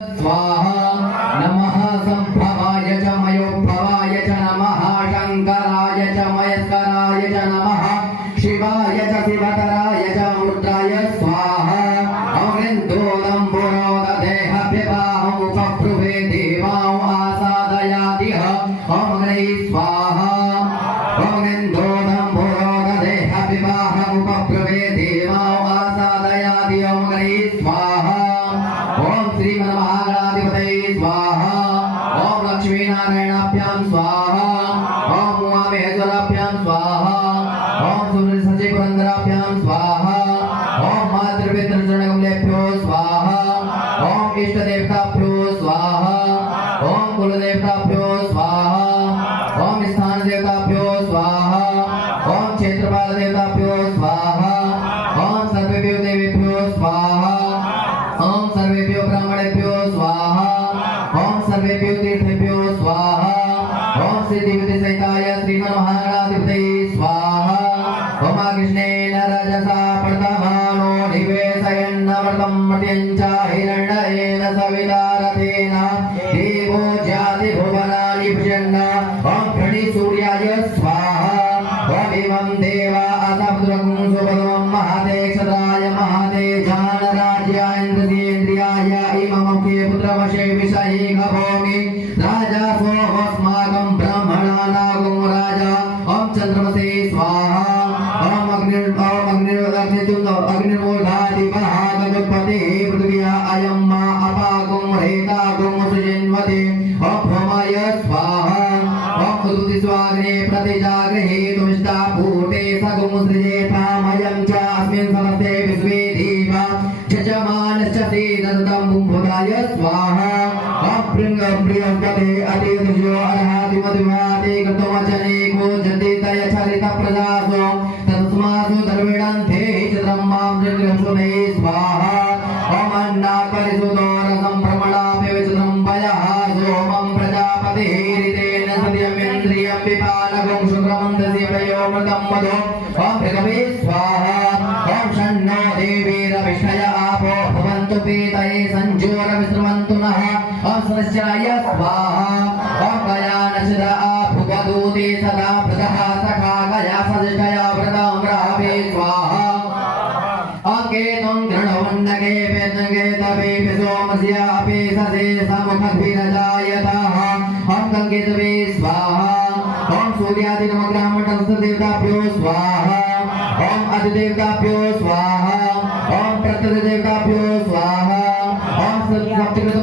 स्वाहा नमः संभवाय च मयोभवाय च नमः शंकराय च मयस्कराय च नमः शिवाय च शिवतराय च रुद्राय स्वाहा अमृतोदं पुरोददेह विवाहं उपप्रुवे देवां आसादयादिह अमृतै स्वाहा अमृतोदं पुरोददेह विवाहं उपप्रुवे देवां आसादयादि अमृतै स्वाहा ओम श्रीमन्महागणाधिपतये स्वाहा ओम लक्ष्मीनारायणाभ्यां स्वाहा ओम उमामहेश्वराभ्यां स्वाहा ओम सूर्यसचिपुरन्दराभ्यां स्वाहा ओम मातृपितृचरणकमलेभ्यो स्वाहा ओम इष्टदेवताभ्यो स्वाहा ओम कुलदेवताभ्यो स्वाहा ओम स्थानदेवताभ्यो स्वाहा ओम क्षेत्रपालदेवताभ्यो स्वाहा ओम सर्वेभ्यो देवेभ्यो स्वाहा ओम सर्वेभ्यो ब्राह्मणेभ्यो स्वाहा ओम सर्वेभ्यो तीर्थेभ्यो स्वाहा ओम सिद्धिविद्यासहिताय श्रीमन्महागणाधिपतये स्वाहा ओम कृष्णेन रजसा प्रतमानो निवेशयन्नमृतं मर्त्यञ्च हिरण्येन सवितारतेन देवो ज्याति भुवनानि भुजन्न ओम प्रणिसूर्याय स्वाहा ओम एवं देवा असपुत्रं सुपदं महते क्षत्राय महते जानराज्याय इंद्रियाय इममुखे पुत्रवशे विषये भवोमि राजा सोऽस्माकं ब्राह्मणानागो राजा ओम चंद्रमसे स्वाहा ओम अग्निर्मूर्धाति महागणपते पृथिव्या अयं मा अपागुं रेतागुं सुजन्वते ओम भौमाय स्वाहा ओम उदुति स्वाग्ने प्रतिजागृहे तुष्टापूर्ते सगुं सृजेतामयं च अस्मिन् समस्ते विश्वे देवा चचमानश्च सेदन्तं बुम्भुराय स्वाहा अप्रियं प्रियंकते अतिदुर्यो अर्हाति मधुमाते कृतवचने को जन्दितय चरित प्रजासो तस्मासु धर्मिणन्ते चित्रं मां जगृहसुने स्वाहा ओम अन्नापरिसुतो रसं भ्रमणापि विचित्रं पयः सोमं प्रजापतिरितेन सत्यमिन्द्रियं विपालकं शुक्रमन्दस्य प्रयोमृतं मधु ओम भृगवे स्वाहा ओम षण्णो देवीरविषय आपो भवन्तु पीतये संजोर विश्रमन्तु नः ओम सनश्चराय स्वाहा ओम गयानश्च भुवदूते सदा भृगः सखा गया सजया व्रतं रावे स्वाहा अकेतं गृणवन्नगे वेदगे तवे सोमस्यापि ससे समुखभिरजायतः ओम गङ्गेतवे स्वाहा ओम सूर्यादिनमग्रहमण्डलदेवताभ्यो स्वाहा ओम अधिदेवताभ्यो स्वाहा ओम प्रत्यदेवताभ्यो स्वाहा ओम सप्तकृत